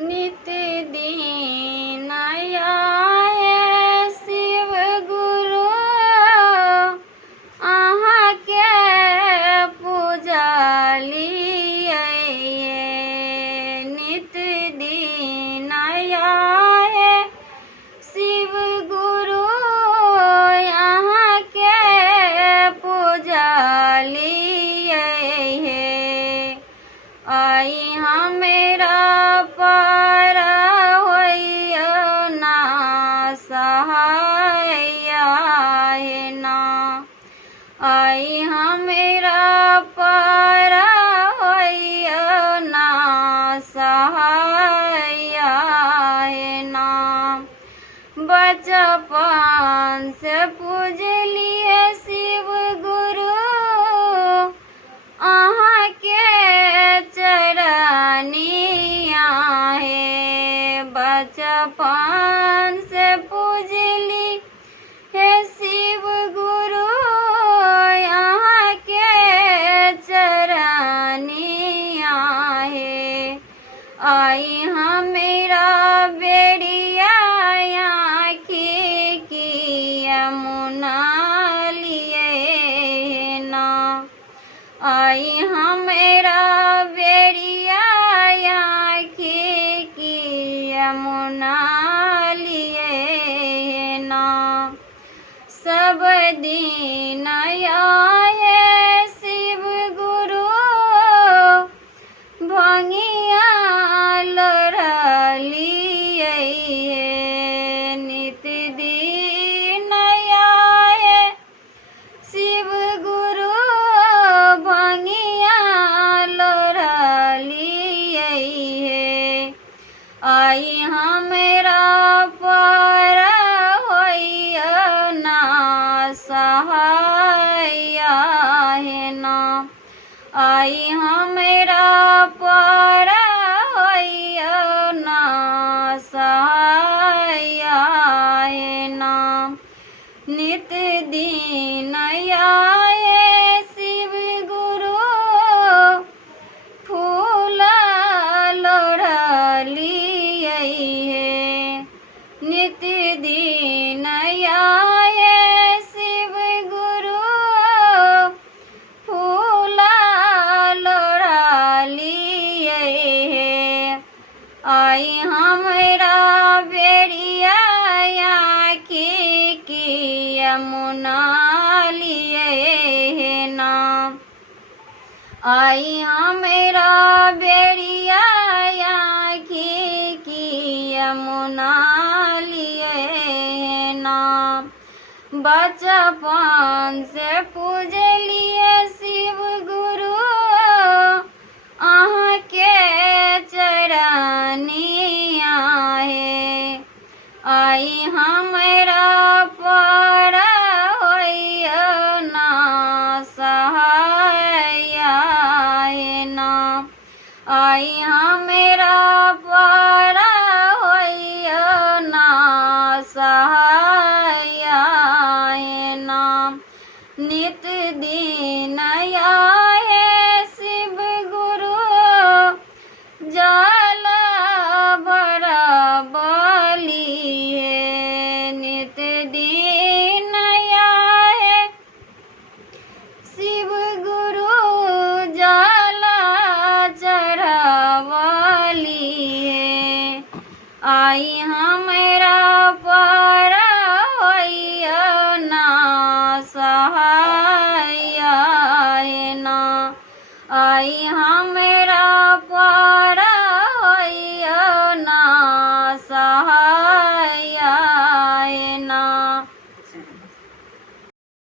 नित दिन आए शिव गुरु अहाँ के पूजलिए। नित दिन आए शिव गुरु अहाँ के पूजलिए। आई हमेरा पर होइयो ना सहाय ना। आई हमेरा पर होइयो ना सहाय ना। बचपन से पूजलिए शिव गुरु अहाँ के चरनिया है। बचपन से पूजली हे शिव गुरु यहाँ के चरनिया है। आई हमेरा बेड़िया आँखी की यमुना लिए ना। आई हमेरा बेड़िया आँखी की यमुना लिए ना। सब दिन आए शिव गुरु भंगिया लड़लिए। नित दिन आए शिव गुरु भंगिया लड़लिए। आई हमेरा पर होइयो ना सहाय ना। आई हमेरा पर होइयो ना सहाय ना। नित दिन आए शिव गुरु फूल लोढ़लिए। नित दिन आए शिव गुरु फूल लोढ़लिए। आई हमेरा बेड़िया आँखी की यमुना लिए ना। आई हमेरा बेड़िया आँखी की यमुना लिए ना। बचपन से पूजलिए शिव गुरु अहाँ के चरनिया है। आई हमेरा पर होइयो ना सहाय ना। आई हमेरा पर होइयो ना सहाय ना। नित दिन आए शिव गुरु जल बरबली है। नित दिन आए शिव गुरु जल चढ़वली है। आई हमेरा पर होइयो ना सहाय ना। आई हमेरा